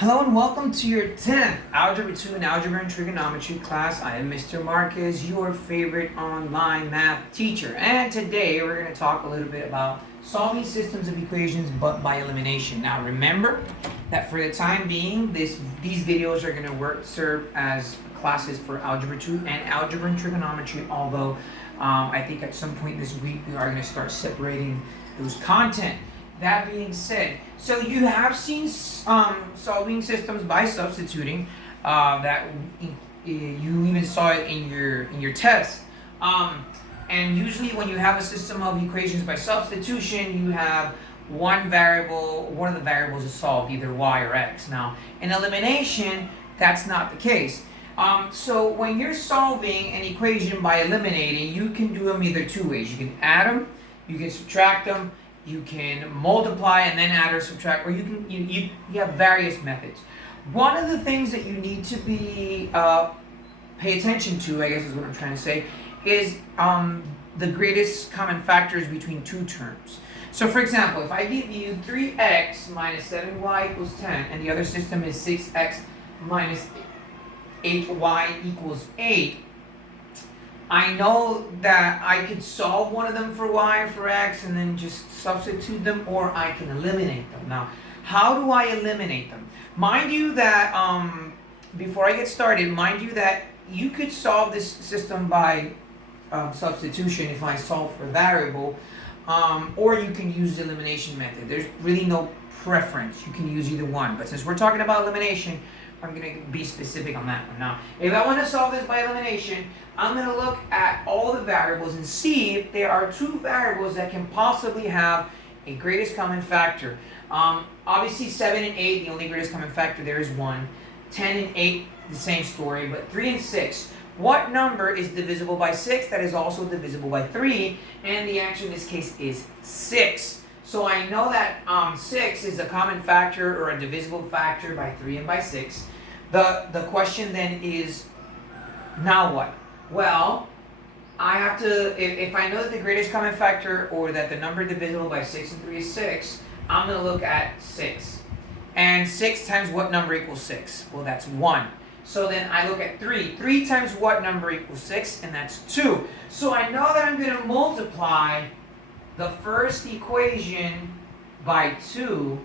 Hello and welcome to your 10th Algebra 2 and Algebra and Trigonometry class. I am Mr. Marquez, your favorite online math teacher. And today we're going to talk a little bit about solving systems of equations but by elimination. Now remember that for the time being, these videos are going to serve as classes for Algebra 2 and Algebra and Trigonometry, although I think at some point this week we are going to start separating those content. That being said, so you have seen solving systems by substituting. That you even saw it in your test. And usually, when you have a system of equations by substitution, you have one of the variables is solved, either y or x. Now, in elimination, that's not the case. So when you're solving an equation by eliminating, you can do them either two ways. You can add them, you can subtract them. You can multiply and then add or subtract, or you have various methods. One of the things that you need to pay attention to, I guess is what I'm trying to say, is the greatest common factors between two terms. So for example, if I give you 3x minus 7y equals 10, and the other system is 6x minus 8y equals 8, I know that I could solve one of them for y or for x and then just substitute them, or I can eliminate them. Now, how do I eliminate them? Mind you that, before I get started, mind you that you could solve this system by substitution if I solve for a variable, or you can use the elimination method. There's really no preference. You can use either one. But since we're talking about elimination, I'm going to be specific on that one. Now, if I want to solve this by elimination, I'm going to look at all the variables and see if there are two variables that can possibly have a greatest common factor. Obviously, 7 and 8, the only greatest common factor there is 1. 10 and 8, the same story, but 3 and 6. What number is divisible by 6 that is also divisible by 3? And the answer in this case is 6. So I know that 6 is a common factor or a divisible factor by 3 and by 6. The question then is, now what? Well, I have to, if I know that the greatest common factor or that the number divisible by 6 and 3 is 6, I'm going to look at 6. And 6 times what number equals 6? Well, that's 1. So then I look at 3. 3 times what number equals 6? And that's 2. So I know that I'm going to multiply the first equation by 2,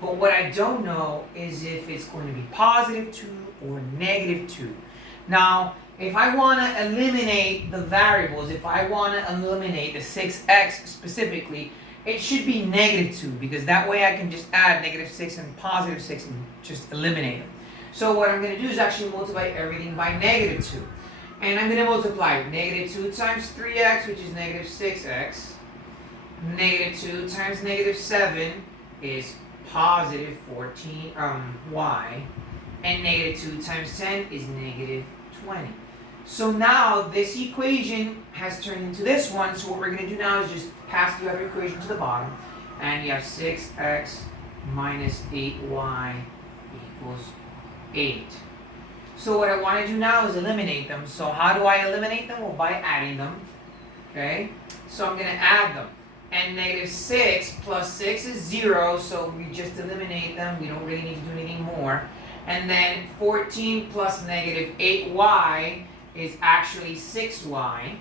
but what I don't know is if it's going to be positive 2 or negative 2. Now, if I want to eliminate the variables, if I want to eliminate the 6x specifically, it should be negative 2, because that way I can just add negative 6 and positive 6 and just eliminate them. So what I'm going to do is actually multiply everything by negative 2. And I'm going to multiply negative 2 times 3x, which is negative 6x. Negative 2 times negative 7 is positive 14y. And negative 2 times 10 is negative 20. So now this equation has turned into this one. So what we're going to do now is just pass the other equation to the bottom. And you have 6x minus 8y equals 8. So what I want to do now is eliminate them. So how do I eliminate them? Well, by adding them. Okay? So I'm going to add them. And negative 6 plus 6 is 0, so we just eliminate them. We don't really need to do anything more. And then 14 plus negative 8y is actually 6y.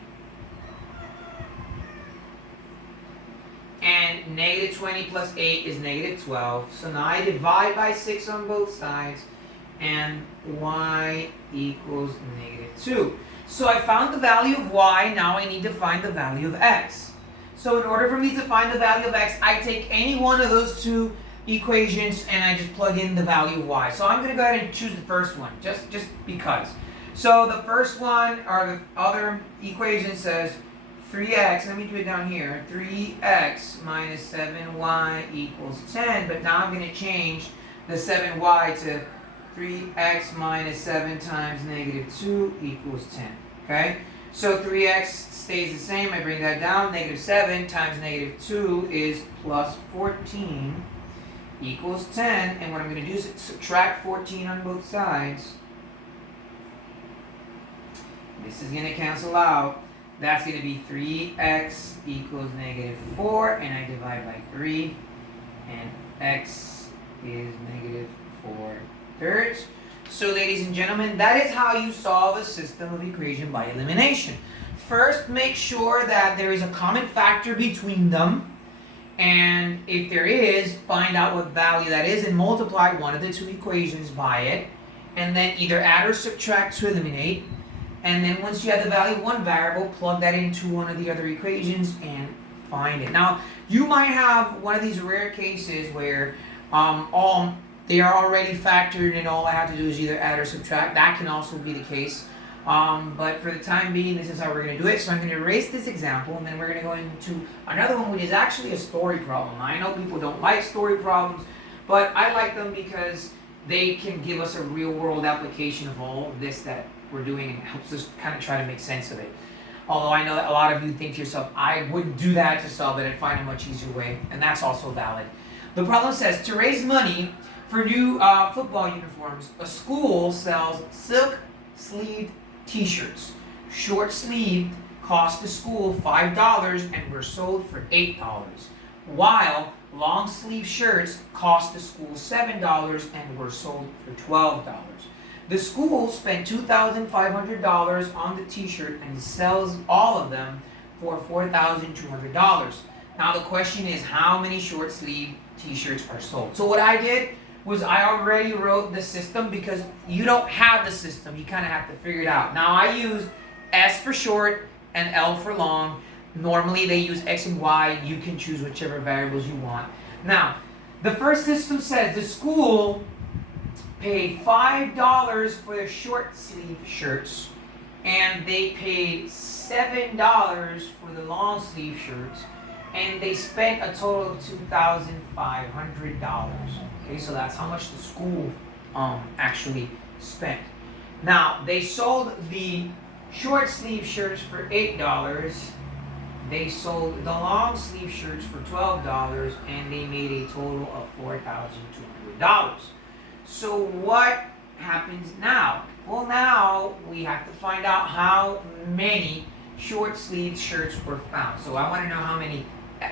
And negative 20 plus 8 is negative 12. So now I divide by 6 on both sides. And y equals negative 2. So I found the value of y, now I need to find the value of x. So in order for me to find the value of x, I take any one of those two equations and I just plug in the value of y. So I'm going to go ahead and choose the first one, just because. So the first one, or the other equation, says 3x, let me do it down here, 3x minus 7y equals 10, but now I'm going to change the 7y to 3x minus 7 times negative 2 equals 10. Okay? So 3x stays the same. I bring that down. Negative 7 times negative 2 is plus 14 equals 10. And what I'm going to do is subtract 14 on both sides. This is going to cancel out. That's going to be 3x equals negative 4. And I divide by 3. And x is negative 4/3. So ladies and gentlemen, that is how you solve a system of equation by elimination. First, make sure that there is a common factor between them. And if there is, find out what value that is and multiply one of the two equations by it. And then either add or subtract to eliminate. And then once you have the value of one variable, plug that into one of the other equations and find it. Now, you might have one of these rare cases where they are already factored and all I have to do is either add or subtract. That can also be the case. But for the time being, this is how we're going to do it. So I'm going to erase this example, and then we're going to go into another one, which is actually a story problem. I know people don't like story problems, but I like them because they can give us a real-world application of all of this that we're doing and helps us kind of try to make sense of it. Although I know that a lot of you think to yourself, I wouldn't do that to solve it. I'd find a much easier way, and that's also valid. The problem says, to raise money for new football uniforms, a school sells silk-sleeved T-shirts. Short sleeved cost the school $5 and were sold for $8, while long sleeve shirts cost the school $7 and were sold for $12. The school spent $2,500 on the T-shirt and sells all of them for $4,200. Now the question is, how many short sleeve T-shirts are sold? So what I did was I already wrote the system because you don't have the system. You kind of have to figure it out. Now I use S for short and L for long. Normally they use X and Y. You can choose whichever variables you want. Now, the first system says the school paid $5 for the short sleeve shirts and they paid $7 for the long sleeve shirts and they spent a total of $2,500. Okay, so that's how much the school actually spent. Now, they sold the short sleeve shirts for $8. They sold the long sleeve shirts for $12, and they made a total of $4,200. So what happens now? Well, now we have to find out how many short sleeve shirts were found. So I want to know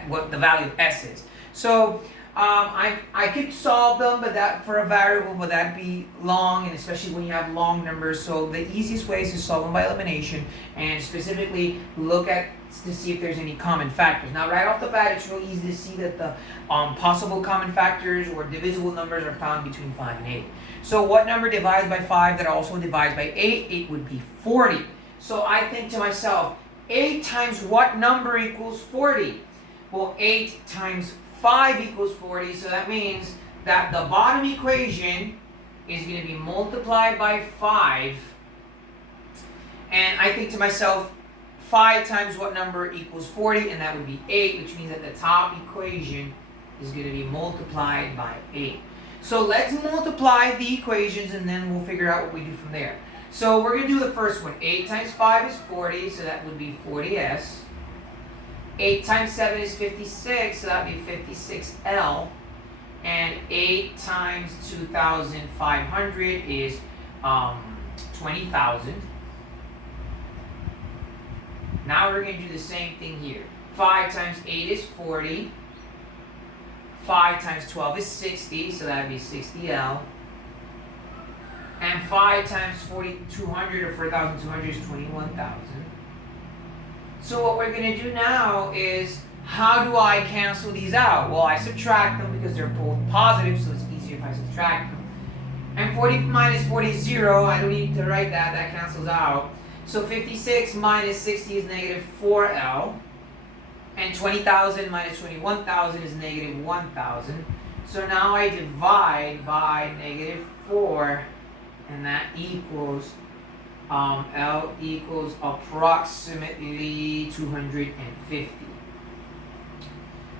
what the value of S is. So I could solve them, but that for a variable, but that'd be long, and especially when you have long numbers. So the easiest way is to solve them by elimination, and specifically look at to see if there's any common factors. Now, right off the bat, it's real easy to see that the possible common factors or divisible numbers are found between 5 and 8. So what number divides by 5 that also divides by 8? It would be 40. So I think to myself, 8 times what number equals 40? Well, 8 times 5 equals 40, so that means that the bottom equation is going to be multiplied by 5. And I think to myself, 5 times what number equals 40? And that would be 8, which means that the top equation is going to be multiplied by 8. So let's multiply the equations and then we'll figure out what we do from there. So we're going to do the first one. 8 times 5 is 40, so that would be 40s. 8 times 7 is 56, so that would be 56L. And 8 times 2,500 is 20,000. Now we're going to do the same thing here. 5 times 8 is 40. 5 times 12 is 60, so that would be 60L. And 5 times 4,200 or 4,200 is 21,000. So what we're going to do now is, how do I cancel these out? Well, I subtract them because they're both positive, so it's easier if I subtract them. And 40 minus 40 is 0. I don't need to write that. That cancels out. So 56 minus 60 is negative 4L. And 20,000 minus 21,000 is negative 1,000. So now I divide by negative 4, and that equals L equals approximately 250.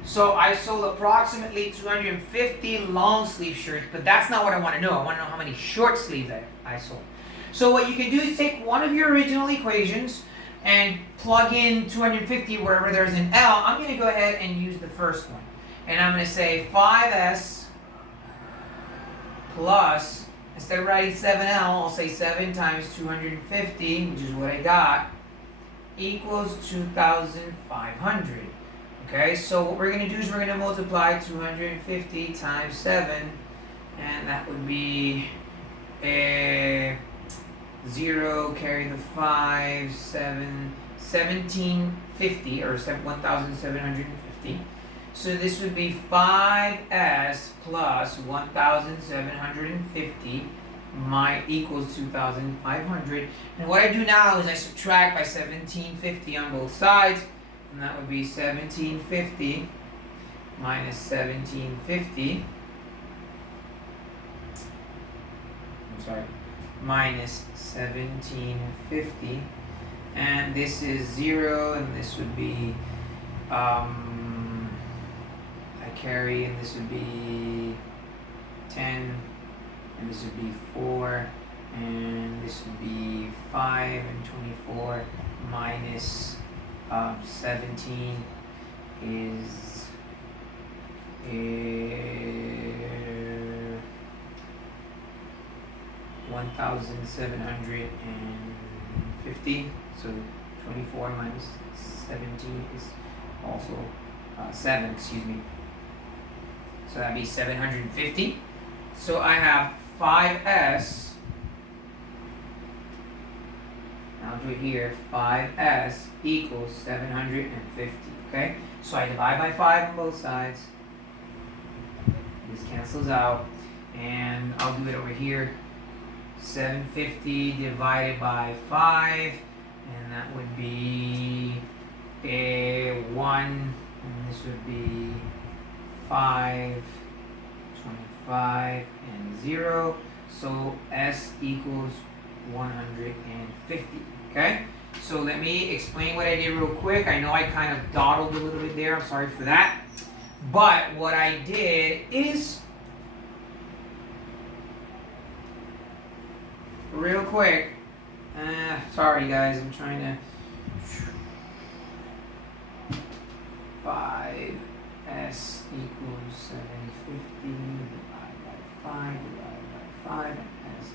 So I sold approximately 250 long sleeve shirts, but that's not what I want to know. I want to know how many short sleeves I sold. So what you can do is take one of your original equations and plug in 250 wherever there's an L. I'm going to go ahead and use the first one. And I'm going to say 5S plus, instead of writing 7L, I'll say 7 times 250, which is what I got, equals 2,500. Okay, so what we're going to do is we're going to multiply 250 times 7, and that would be a 0, carry the 5, 7, 1750 or 1750. So this would be 5s plus 1750 equals 2500. And what I do now is I subtract by 1750 on both sides, and that would be 1750 minus 1750. Minus 1750, and this is 0, and this would be I carry, and this would be 10, and this would be 4, and this would be 5, and 24 minus 17 is 1750. So 24 minus 17 is also 7, excuse me. So that'd be 750. So I have 5s. I'll do it here. 5s equals 750. Okay? So I divide by 5 on both sides. This cancels out. And I'll do it over here. 750 divided by 5, and that would be a 1, and this would be 5, 25, and 0. So S equals 150. Okay? So let me explain what I did real quick. I know I kind of dawdled a little bit there. I'm sorry for that. But what I did is, real quick, sorry guys, I'm trying to, 5s equals 750 divided by 5 and s.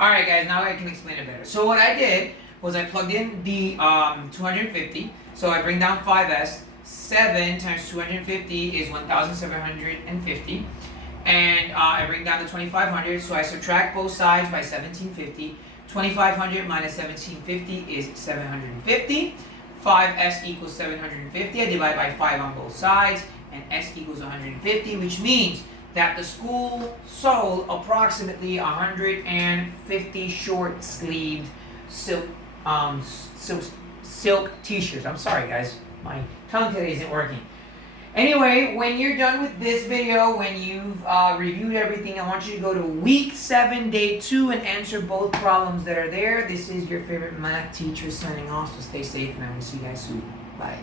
Alright guys, now I can explain it better. So what I did was I plugged in the 250, so I bring down 5s, 7 times 250 is 1750. And I bring down the 2500, so I subtract both sides by 1750. 2500 minus 1750 is 750. 5s equals 750. I divide by 5 on both sides, and s equals 150, which means that the school sold approximately 150 short-sleeved silk t-shirts. I'm sorry, guys. My tongue today isn't working. Anyway, when you're done with this video, when you've reviewed everything, I want you to go to week 7, day 2, and answer both problems that are there. This is your favorite math teacher signing off, so stay safe, and I will see you guys soon. Bye.